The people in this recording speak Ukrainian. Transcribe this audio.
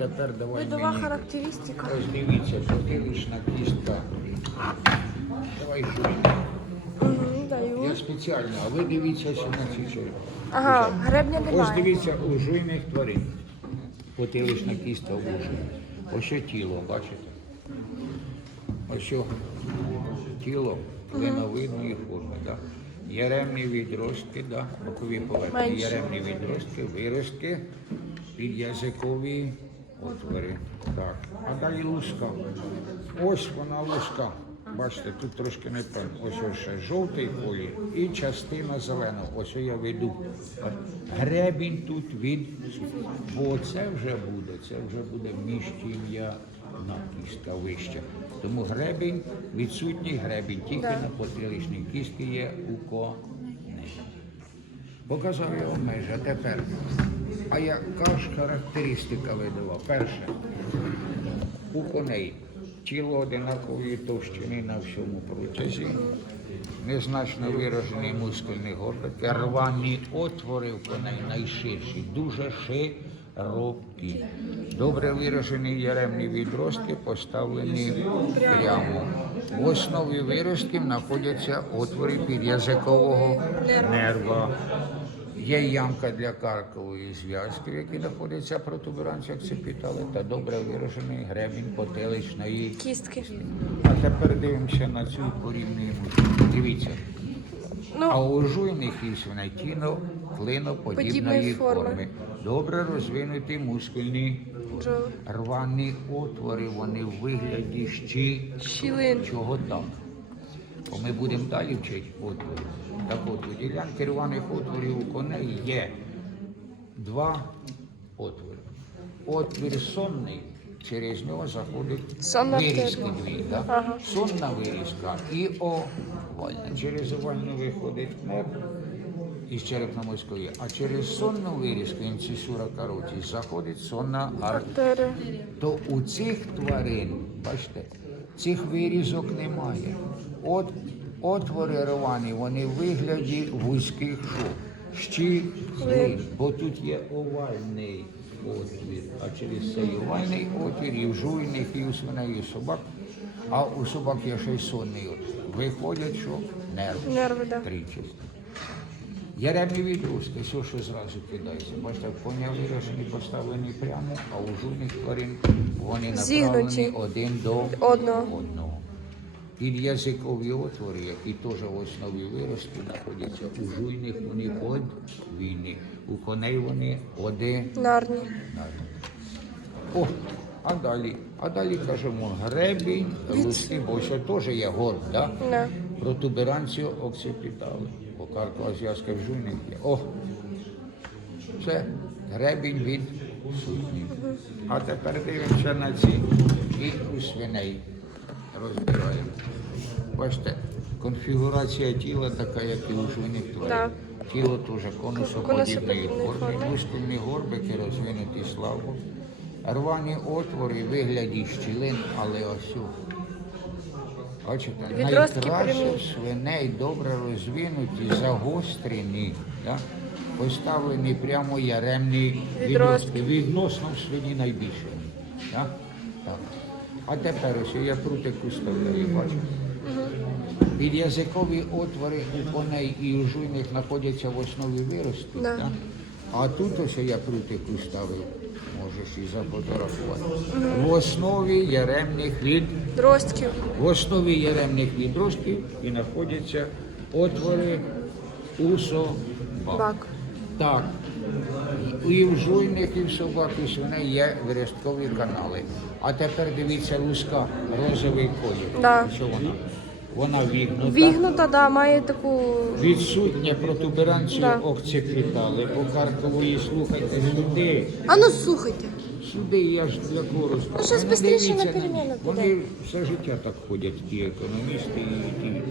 Тепер давай Видова мені. характеристика. Ось дивіться, потилична кістка. Давай що. Угу, даю. Я спеціально, а ви дивіться ще на цю черепу. Ага, гребня Ось немає. дивіться у жуйних тварин. Потилична кістка у жуйних. Ось що тіло, бачите? Ось що тіло клиновидної форми. Да? Яремні відростки, да? бокові поверхні, яремні відростки, виростки, підязикові отвори. Так. А далі луска. Ось вона луска. Бачите, тут трошки не певно. Ось ось ще жовтий колір і частина зелена. Ось я веду. Гребінь тут від бо це вже буде, це вже буде міжтім'я на кістка вища. Тому гребінь, відсутній гребінь, тільки на потиличній кістці є у коней. Показав я вам межі, тепер. А яка ж характеристика видала? Перше, у коней тіло одинакової товщини на всьому протязі, незначно виражений мускульний горбик, рвані отвори в коней найширші, дуже широкі. Добре виражені яремні відростки поставлені прямо. В основі виростків знаходяться отвори підязикового нерва. Є ямка для каркової зв'язки, в якій знаходиться протуберанція акцепітали та добре виражений гребінь потиличної. Кістки. А тепер дивимося на цю порівнюємо. Дивіться. А Ну, у жуйних свиней тіно клиноподібної Подібної форми. форми. Добре розвинуті мускульні джо. рвані отвори, вони в вигляді щі. Щілин. Чого так? Бо ми будемо далі вчити отвори. Так от, у ділянки рваних отворів у коней є два отвори. Отвір сонний, через нього заходить Сонна вирізки дві. Да? Ага. Сонна вирізка і овальна. Через овальну виходить нерв із черепно-мозкової, а через сонну вирізку інцисура кароті заходить сонна Артерія. то у цих тварин, бачите, цих вирізок немає. От отвори рвані, вони в вигляді вузьких що? щілин, бо тут є овальний отвір, а через цей овальний отвір і в жуйних, і у свиней, і у собак, а у собак є ще й сонний отвір. Виходять, що нерви. Нерви, да. Тричі. Яремні відростки, все, що зразу кидається. Бачите, коня виражені, поставлені прямо, а у жодних тварин вони направлені Зігнуті. один до Одного. одного. Під'язикові отвори, які теж в основі виростки знаходяться у жуйних, вони подвійні. У коней вони одинарні. Нарні. О, а далі, а далі кажемо гребінь, луски, бо що теж є горб, да? Да. протуберанцію оксипітали. Бо каркова зв'язка в жуйних є. О! Це гребінь від сутні. А тепер дивимося на ці і у свиней розбираємо. Бачите, конфігурація тіла така, як і у жуйних тварин. Да. Тіло теж конусоподібної форми. мускульні горбики розвинуті слабо. Рвані отвори вигляді щілин, але ось. Бачите, Відростки найкраще прямі. свиней добре розвинуті, загострені, да? поставлені прямо яремні Відростки. відростки. Відносно в свині найбільше. Да? Так. А тепер ось я прутик уставляю, бачите? Під'язикові отвори у коней і у жуйних знаходяться в основі виросту. Да. Да? А тут ось я прутик уставив, можеш і зафотографувати. В основі яремних від Дростків. в основі яремних відростків і знаходяться отвори у собак. Бак. Так. І в жуйних, і в собак, і свиней є виросткові канали. А тепер дивіться луска, розовий колір. Да. Що вона? Вона вігнута. Вігнута, да, має таку. Відсутня протуберанцію Да. окцепітали, по каркової слухайте сюди. А ну слухайте. Сюди я ж для кору. Ну, щось Вони бистріше дивіться на переміну Вони все життя так ходять, ті економісти і ті.